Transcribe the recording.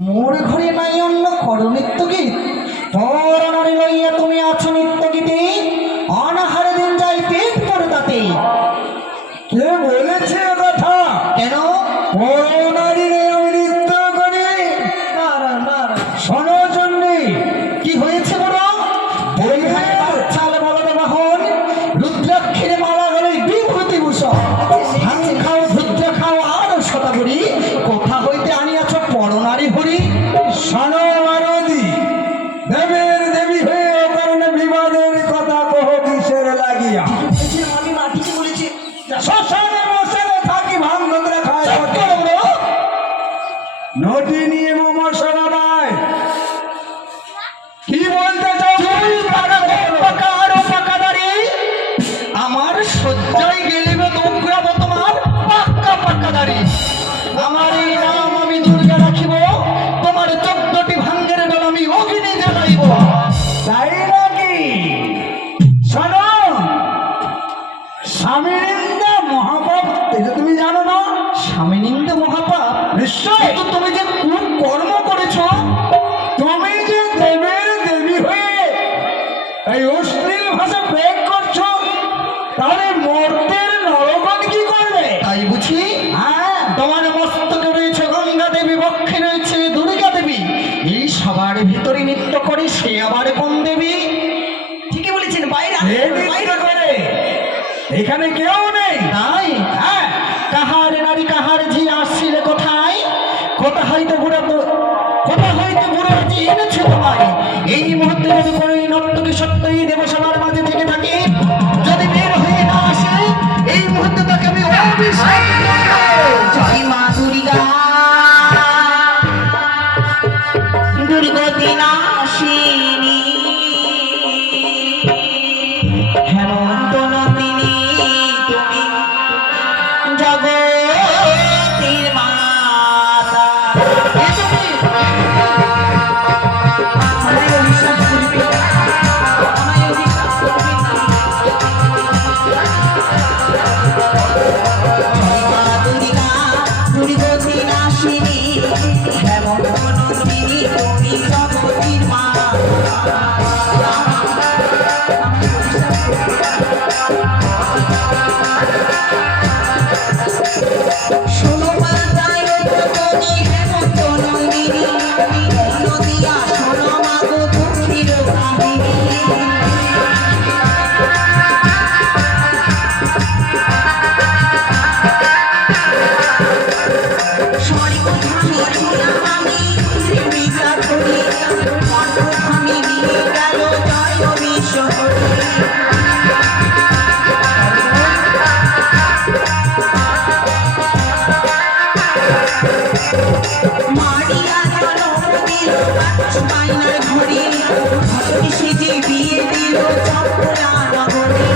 মোর ঘরে নাই অন্য করো নিত্য গীত, পর নারী লইয়া তুমি আছো নিত্য গীতে, অনাহারে দিন যাই পেট পড়ে তাতে। কে বলেছে কথা? কেন পর নারী আমি নৃত্য করি? শোনো চন্ডী, কি হয়েছে বলো? চাল বলদ বাহন, রুদ্রাক্ষের মালা গলে বিভূতি ভূষণ, ভাঙ খাও ভুদ্র খাও আর শতাবরী, কোথা হইতে আনিয়াছ পরনারী হরি? শোনো মারদি, দেবের দেবী হয়ে অকারণে বিবাদের কথা কহ কিসের লাগিয়া? আমি মাটিকে বলেছি শ্মশানে মশানে থাকি ভাঙ ধরে খায় নটি নিয়ে মশলা নাই। কি বলতে চাও? আমার সজ্জায় গেলিবে দৌড়াব তোমার পাক্কা পাক্কা দাড়ি। আমার এই নাম আমি দুর্গা রাখিব, তোমার 14টি ভাঙ্গের বেলা আমি অগ্নি জ্বালাইব। তাই নাকি? শোনো, স্বামীনিন্দা মহাপাপ, এটা তুমি জানো না? স্বামীনিন্দা মহাপাপ? নিশ্চয়। কিন্তু তুমি যে কর্ম করেছো, তুমি যে দেবের দেবী হয়ে এই অশ্লীল ভাষা প্রয়োগ করছো, তাহলে মর্তের নরগণ কি করবে? তাই বুঝি? হ্যাঁ, তোমার মস্তকে রয়েছে গঙ্গা দেবী, বক্ষে রয়েছে দুর্গা দেবী, এই সবার ভিতরে নৃত্য করে সে আবার কোন দেবী? ঠিকই বলেছেন, বাইরে এ নৃত্য করে এখানে কেউ নেই। তাই হ্যাঁ, কাহার নারী কাহার ঝি আসছিলে কোথায়, কোথা হইতে বুড়া এনেছে তোমায়? এই মুহূর্তে যদি কোনো নর্তকী সত্যই দেবসভার মাঝে থেকে থাকে, যদি বের হয়ে না আসে, এই মুহূর্তে তাকে আমি অভিশাপ দেব। জয় মা দুর্গা, দুর্গতি নাশিনী, হেমন্ত নন্দিনী, তুমি জগতের মাতা। আমায় অভিশাপ করবে, আমায় অভিশাপ করবে না। জয় মা দুর্গা, দুর্গতি নাশিনী, হেমন্ত নন্দিনী, তুমি জগতের মাতা। শোনো মাতা রজনী, হেমন্ত নন্দিনী, আমি নদিয়া, শোনো মা গো দুঃখীর কাহিনী। স্বর্গধামী ছিলাম আমি, জীবিকা করি, কণ্ঠধামী দিয়ে গেল জয় বিশ্বহরি। মারিয়া জনম দিল আকাশ মাইনার ঘরে, ভক্তি সেজে বিয়ে দিল চপলা নগরে।